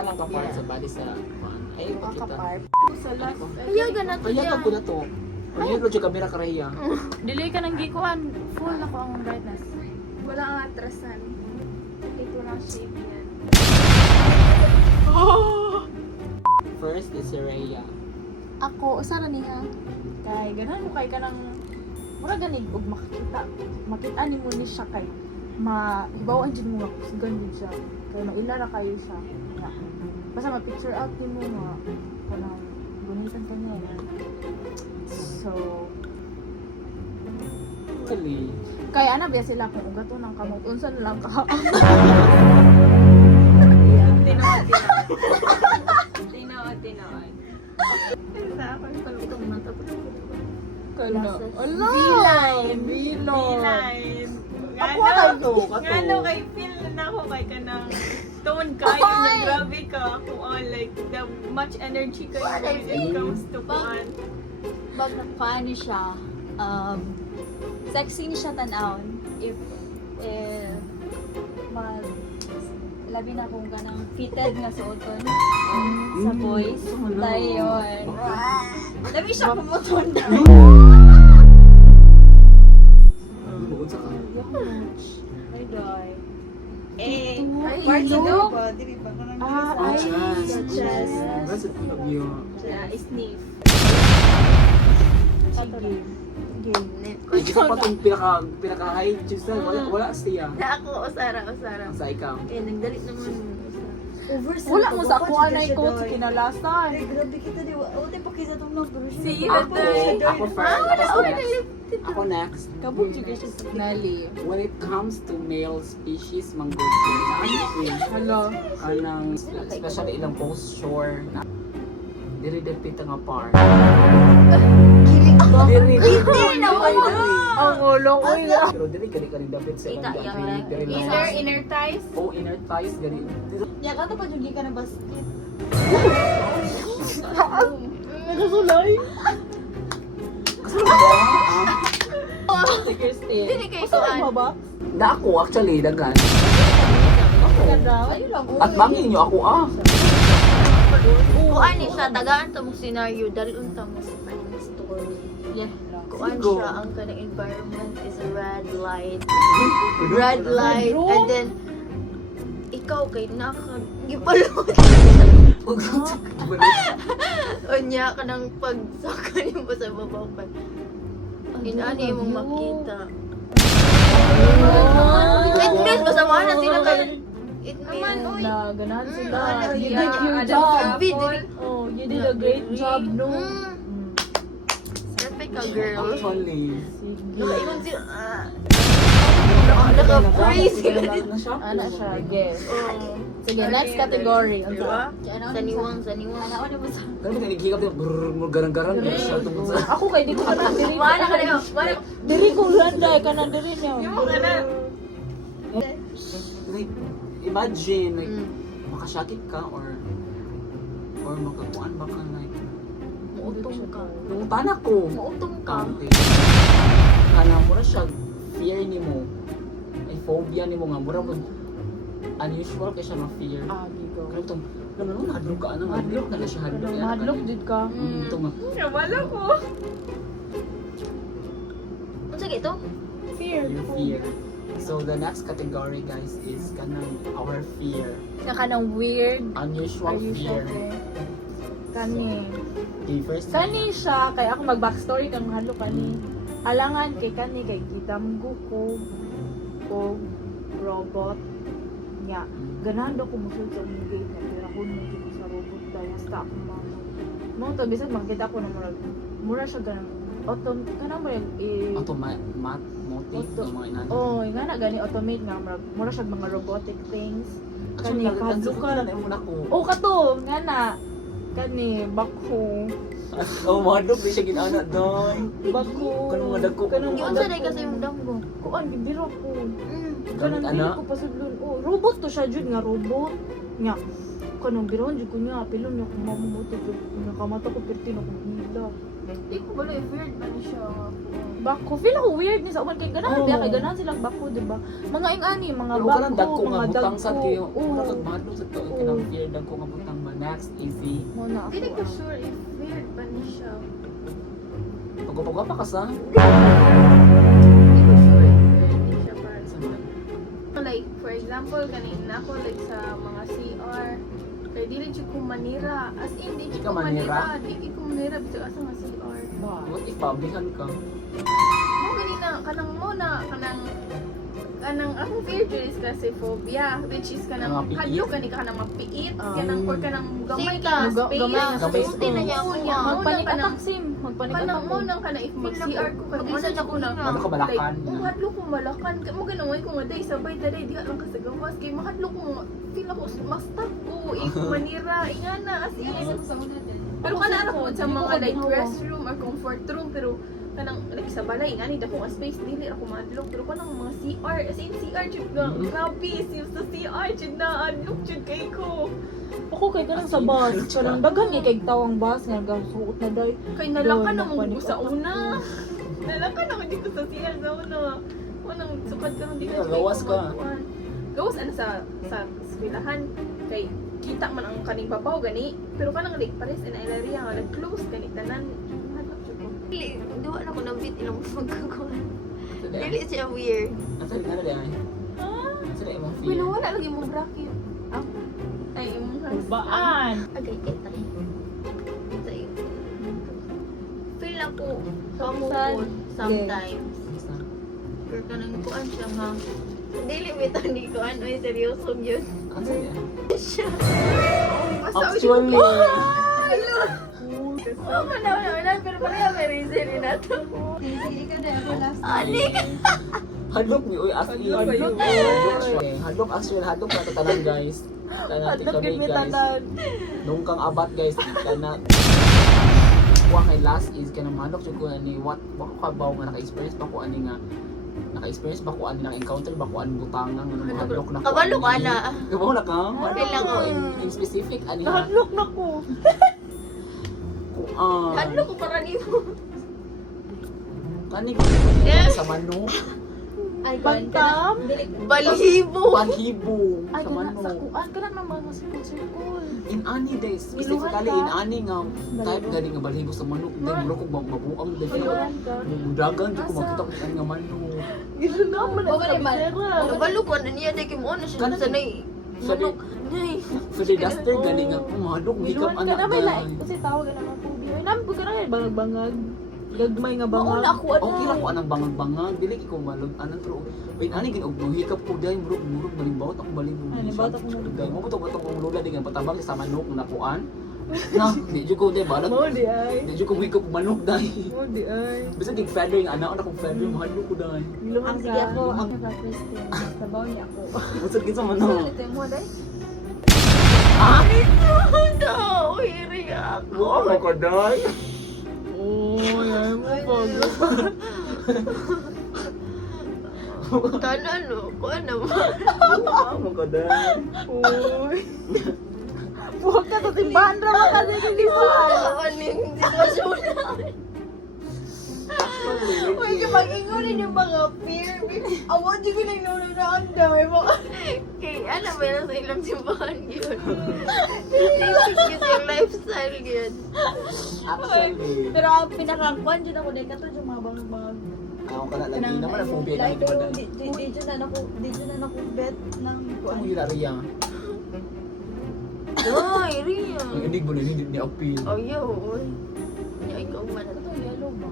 Lang ka part sa body sa ay pakita. Sa last. Ayaw ganat Kaya yan. ka pula to. Ayun ro jud kamera karaya. Delay ka ng gikuan. Full na ko ang brightness. Wala ang atrasan. Ito na shape yan. First is si Rhea. Ako, usara niya. Kay ganahan mo kay kanang mura ganig og makita. Makita nimo ni siya kay mahibawan jud mo nga ganun siya. Kay mailara kayo siya. Nga. Basta ma-picture out nimo nga kanang gunitan ka niya. So, Actually, kay ana biya sila kung ugato ng kamot unsan lang ka. Tinood. Sa ako palutong mata po. Kala. Ala. V-line. V-line. ako ka to, Ngano kay feel na ako kay kanang tone kayo na grabe ka kung like the much energy kayo when it comes to fun. Pag funny siya, sexy ni siya tanawon if mag labi na kung ganang fitted nga suoton sa boys. Dayon. Labi siya kumuton na. Bukod sa ka. Ay, doy. Eh, Part ito two? ba? Dili ba? Kanang Ay, sa chest. That's a point of view. Sniff. sige. Ay, di ka pa itong pinaka-high juice na. Wala siya. Na ako, usara. Sa ikaw. Kaya nagdalit naman mo. Wala mo sa kuha na ikaw sa kinalasan. Ay, grabe kita di. O, di pa kisa itong nag-brush. See, Ako first. Ako next. Kabog juga siya sa Nelly. When it comes to male species, manggugin. Hello. Anang, especially ilang posture na diri depita nga part. Diri Ang ulo ko ya. Pero diri kali dapit sa Kita ibang yan. diri Inner thighs? Oh, inner thighs gani. Ya ka to pa jud ka na basket. Nagasulay. Si Christine. Hindi kayo suan. ba? Na ako actually dagan. Ganda. At bangin niyo ako Kuan ni siya, tagaan to mong scenario, dalun ta mo sa kanyang story. Yeah. Kuan Go. siya, ang kanang environment is a red light. Red light, and then, ikaw kay nakagipalot. O niya ka ng pagsaka niyo mo sa babaw pa. Ang inaani mong makita. It means, masama na sila kayo. It means, Na ganahan sila. Alam You niya. did your Alam job. niya. Oh, you did a great job, no? Perfect ka, girl. Actually. Nakaingon sila. Naka-praise. Ano siya? Yes. Sige, next category. Ang Diba? Saniwang. Ano mo sa... Kaya ba naghihikap din, garang-garang siya tungkol sa... Ako kay di ko na diri. Wala ka na Diri ko ganda ka na diri niya. Yung mga na. Like, imagine, like, Mm. makasyatik ka or makakuan ba ka, like, Mautong ka. nungutan ako. Mautong ka. Okay. Kana, mura siya, fear ni mo. Ay, phobia ni mo nga, mura mo, unusual kaya siya ma-fear. Ah, gigo. Kaya itong, hadlok ka, hadlok na siya, hadlok. Madlock jud ka. Ito nga, Wala ko. Ano sige ito? Fear. your fear. So, the next category, guys, is kanang our fear. Naka ng weird. Unusual fear. Kani. Okay, first. Kani siya, kay ako mag-backstory kang halo kani. Alangan kay kani, kay gitamgo ko o robot. Nya, ganahan daw ko musul sa mga gate na pero ako mo sa robot dahil hasta ako mama. Mo to bisag makita ko na mura siya ganang kanang mo yung Automatic ng mga inano. oh, nga na gani automate nga mura siya mga robotic things. Actually, Kani padlo ka. na muna ko. Oh, kato, nga na. Kani, bako. Oh, madog, di siya ginana, doy. Bako. Kanang mga dagko. Kanang Yung mga sa day kasi yung damgo. kuan, gibiro ko. Mm. Kanang Gamit, dili ana? ko pasudlon. Oh, robot to siya, jud nga robot. Nga. kanang biron jud ko niya pilon niya kung mamumuto jud nakamata ko perti na kung hila. Di ko wala weird ba ni siya. Bako feel ako weird ni sa uman kay ganahan Oo. biya kay ganahan silang bako di ba? Mga ingani mga Pero kanang bako, dagko nga mga butang sa dagko. tiyo. Oo. Mura kag mahadlok sa to kinang fear dagko nga butang ba. Next easy. Mo na ako. Hindi ko sure if weird ba ni siya. Pagpapagwa pa ka sa. Hindi ko sure if weird ni siya para sa Sama. like for example kanina ako like sa mga CR kay dili jud ko manira as in di Di jud ka ko manira manira? di ko manira bisag asa nga CR What if pablihan ka? mo ganina kanang mo na kanang akong fear jud is kasi phobia which is kanang Mapiit? hadlok gani ka kanang mapiit kanang or kanang gamay Sika. ka nga space Gamay nga Gamay Sulti na niya ako niya. Magpanik kanang attack sim, magpanik kanang attack. mo nang kanang if mag CR ko kay Mag-isa isa ko na Ano ka balakan? Like, kung hadlok ko malakan, mo ganaway ko nga day sabay taday di lang ka sa gawas kay mahadlok ko feel ako mas stuck ko if manira ingana as in. Pero kana ra ko sa mga like restroom or comfort room pero kanang like sa balay ngani dako nga space dili ako madlok pero kanang mga CR as in CR jud nga grabe sim sa CR jud na adlok jud kay ko. Ako kay kanang sa bus, kanang daghan kay tawang bus nga gasuot na day. Kay nalakan na mo Doon, ko sa una. Nalakan ako dito sa CR sa una. Unang sukad ka dito. Yeah, gawas ka. Gawas ano sa eskwelahan kay kita man ang kaning babaw gani pero kanang like pares in area nga like close kani tanan. Hadlok jud ko. Dili, duwa na ko ng bit ilang magkakuan. Dili. Dili siya weird. Asa di kana dai? Asa di imong Pero fear? wala lagi mo bracket. Ay imong Baan. Agay kita. Sa'yo. Feel ako Sad. kamukod sometimes. Basta. Pero kanang kuan siya nga. Dili bitaw ni kuan ay seryoso yun. Asa di? Basta Actually, Oh, mana pero pareha may reason ni nato. Hindi ka na ako last. Ani ka. hadlok ni uy as in. Hadlok. Hadlok actually hadlok na to tanan guys. Tanan Hadlok kami gid mi guys. tanan. Nung kang abat guys, kana wa kay last is kanang manok jud ko ani what bako ka baw nga naka-experience ba ko ani nga naka-experience ba ko ani nang encounter ba ko ani butangan nga nung hadlok na ko. Kabalo ka na. Kabalo na ka? Feel ako. In specific ani ha. Nahadlok na ko. Hadlo ko para nimo. Kani ko sa manok, Ay, Pagkam. Balibo. panhibo Ay, sa kana sa manok. kuan kana nang mga circle. In ani days, Niluhan specifically ka? in ani nga type Balibo. gani nga balhibo sa manok, then mura ko mabuang dahil. Niluhan ka. Dagan di ko makita ko ani nga manok. Gila naman O, bali ba? kabisera. Kabalo ko na niya dahil kimo na siya Kanang- sanay. Sa di, Manok. Nay. sa di duster gani nga pumadok hikap Niluhan ka anak na may dahil. lain kasi tawag ka naman phobia. Ay, namin po ka na yan bangag-bangag. Gagmay nga bangag. Mauna ako ano. Okay lang ko anang bangag-bangag, dili ko malog anan pero wait ani gin og hikap ko dahil murug balimbawt ako balimbawt. Ay, nabawt ako na. Dahil mo buto kong lula di nga patabang sa manok na kuan. Na, di jud ko di ba? Mo di ay. Di jud ko hikap og manok dahil. Mo di ay. Bisa gig feather nga anak akong feather mahal ko dahil. Niluhan Ang ka. sige ako. Ang Christine. Sabaw niya ako. Busog gid sa manok. Ito mo day. No, hiri ako. Wow, mo ka dahil. Oh, yan mo pag. Tanan no, kuan naman. Wow, mo ka dahil. Uy. Huwag ka sa timbahan raw kasi kinisan. Aning sitwasyon na. Uy, pag-ingunin yung mga fear. Awa, di ko lang nununaan dahil mo. Kay, ano ba yun sa ilang simbahan yun? Basic yun yung lifestyle yun. Actually, Pero ang pinakakuan dyan ako dahil kato yung mga bangag-bangag. ako ka na lagi naman ang phobia na hindi ba dahil. Di dyan na ako bet ng Ano kuan. yung lariya? Ay, Ria. Ang inig mo na hindi ni appeal. Oh, yo. Nya, ikaw man. Ito yellow ba?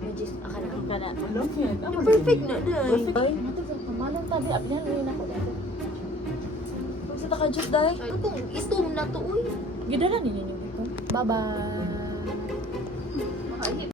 Majis, akala ko. Kana. Love yan. Perfect na dahil. Perfect. Ay, ito sa kamalang tabi. Apyan rin ako dahil. Huwag sa taka-juice dahil. Ay, kung istom na to, uy. Gidala ninyo ito. Bye-bye. Makahit